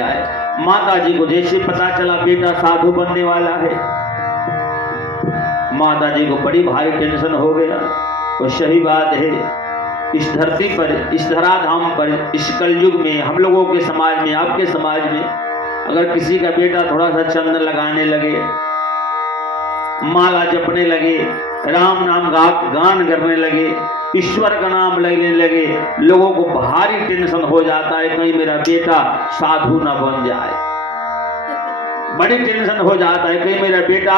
माता जी को जैसे पता चला बेटा साधु बनने वाला है, माता जी को बड़ी भारी टेंशन हो गया। और सही बात है, इस धरती पर, इस धराधाम पर, इस कलयुग में, हम लोगों के समाज में, आपके समाज में अगर किसी का बेटा थोड़ा सा चंदन लगाने लगे, माला जपने लगे, राम नाम गान करने लगे, ईश्वर का नाम लेने लगे, लोगों को भारी टेंशन हो जाता है कहीं मेरा बेटा साधु न बन जाए। बड़ी टेंशन हो जाता है कहीं मेरा बेटा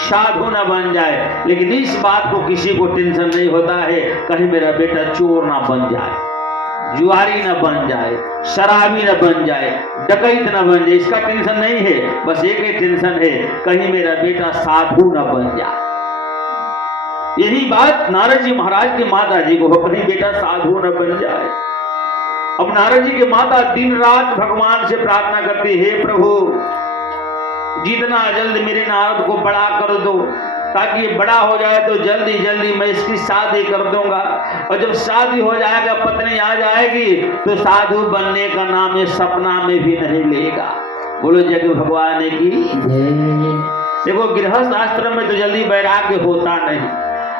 साधु न बन जाए। लेकिन इस बात को किसी को टेंशन नहीं होता है कहीं मेरा बेटा चोर ना बन जाए, जुआरी न बन जाए, शराबी न बन जाए, डकैत न बन जाए। इसका टेंशन नहीं है, बस एक ही टेंशन है कहीं मेरा बेटा साधु न बन जाए। यही बात नारद जी महाराज की माता जी को, अपनी बेटा साधु न बन जाए। अब नारद जी की माता दिन रात भगवान से प्रार्थना करती, हे प्रभु जितना जल्द मेरे नारद को बड़ा कर दो, ताकि ये बड़ा हो जाए तो जल्दी जल्दी मैं इसकी शादी कर दूंगा। और जब शादी हो जाएगा, पत्नी आ जाएगी, तो साधु बनने का नाम ये सपना में भी नहीं लेगा। बोलो जय भगवान की। देखो गृहस्थ आश्रम में तो जल्दी वैराग्य होता नहीं।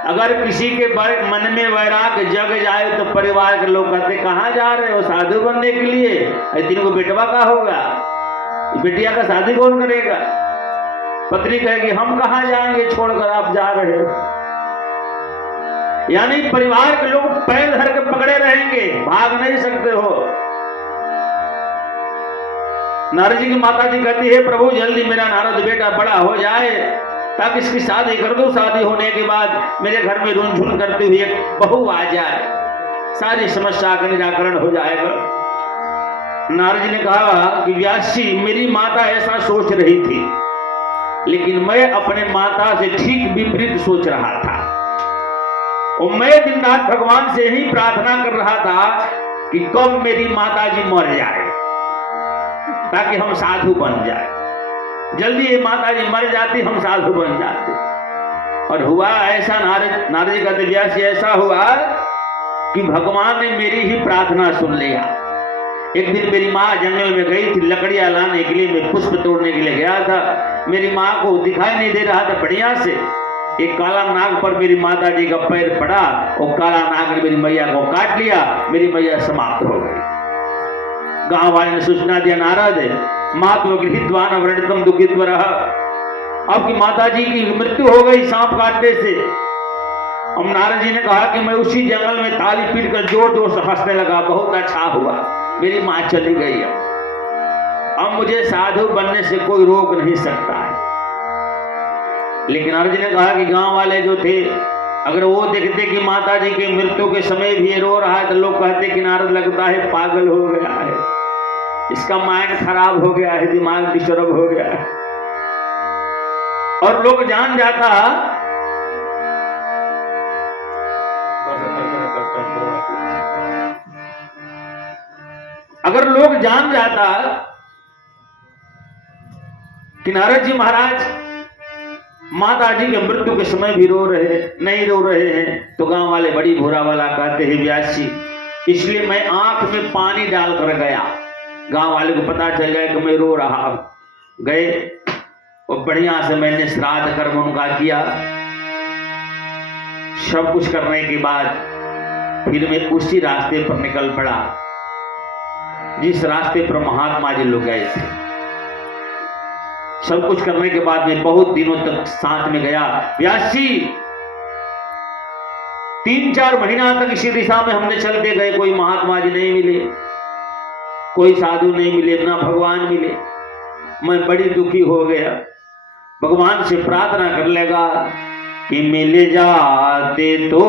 अगर किसी के मन में वैराग्य जग जाए तो परिवार के लोग कहते कहाँ जा रहे हो साधु बनने के लिए, तीन को बेटवा का होगा, बेटिया का शादी कौन करेगा। पत्नी कहेगी हम कहाँ जाएंगे छोड़कर आप जा रहे हो। यानी परिवार के लोग पैर धर के पकड़े रहेंगे, भाग नहीं सकते हो। नारद जी की माता जी कहती है प्रभु जल्दी मेरा नारद बेटा बड़ा हो जाए ताकि इसकी शादी कर दो। शादी होने के बाद मेरे घर में रुनझुन करती हुई एक बहू आ जाए, सारी समस्या का निराकरण हो जाएगा। नारद जी ने कहा कि व्यास जी मेरी माता ऐसा सोच रही थी, लेकिन मैं अपने माता से ठीक विपरीत सोच रहा था। और मैं दिन रात भगवान से ही प्रार्थना कर रहा था कि कब मेरी माता जी मर जाए ताकि हम साधु बन जाए। जल्दी ये माता जी मर जाती, हम साधु बन जाते। और हुआ ऐसा, नारद जी कहते व्यास जी ऐसा हुआ कि भगवान ने मेरी ही प्रार्थना सुन लिया। एक दिन मेरी माँ जंगल में गई थी लकड़ियां लाने के लिए, मैं पुष्प तोड़ने के लिए गया था। मेरी माँ को दिखाई नहीं दे रहा था बढ़िया से। एक काला नाग पर मेरी माता जी का पैर पड़ा और काला नाग ने मेरी मैया को काट लिया, मेरी मैया समाप्त हो गई। गांव वाले ने सूचना दिया नारद मातु गृहीत्वान व्रणितम दुखित्वरः, आपकी माता जी की मृत्यु हो गई सांप काटने से। अब नारद जी ने कहा कि मैं उसी जंगल में ताली पीट कर जोर जोर से हंसने लगा, बहुत अच्छा हुआ मेरी माँ चली गई। अब मुझे साधु बनने से कोई रोक नहीं सकता है। लेकिन नारद जी ने कहा कि गांव वाले जो थे, अगर वो देखते कि माता जी के मृत्यु के समय भी रो रहा है तो लोग कहते कि नारद लगता है पागल हो गया है, इसका माइंड खराब हो गया है, दिमाग डिस्टर्ब हो गया है। और लोग जान जाता, अगर लोग जान जाता कि नारद जी महाराज माता जी के मृत्यु के समय भी नहीं रो रहे हैं, तो गांव वाले बड़ी बुरा वाला कहते हैं व्यास जी, इसलिए मैं आंख में पानी डालकर गया। गांव वाले को पता चल गया कि मैं रो रहा। गए और बढ़िया से मैंने श्राद्ध कर्म उनका किया। सब कुछ करने के बाद फिर मैं उसी रास्ते पर निकल पड़ा जिस रास्ते पर महात्मा जी लोग गए थे। सब कुछ करने के बाद मैं बहुत दिनों तक साथ में गया। व्यास जी 3-4 महीना तक इसी दिशा में हमने चलते गए, कोई महात्मा जी नहीं मिले, कोई साधु नहीं मिले, ना भगवान मिले। मैं बड़ी दुखी हो गया, भगवान से प्रार्थना कर लेगा कि मिल जाते तो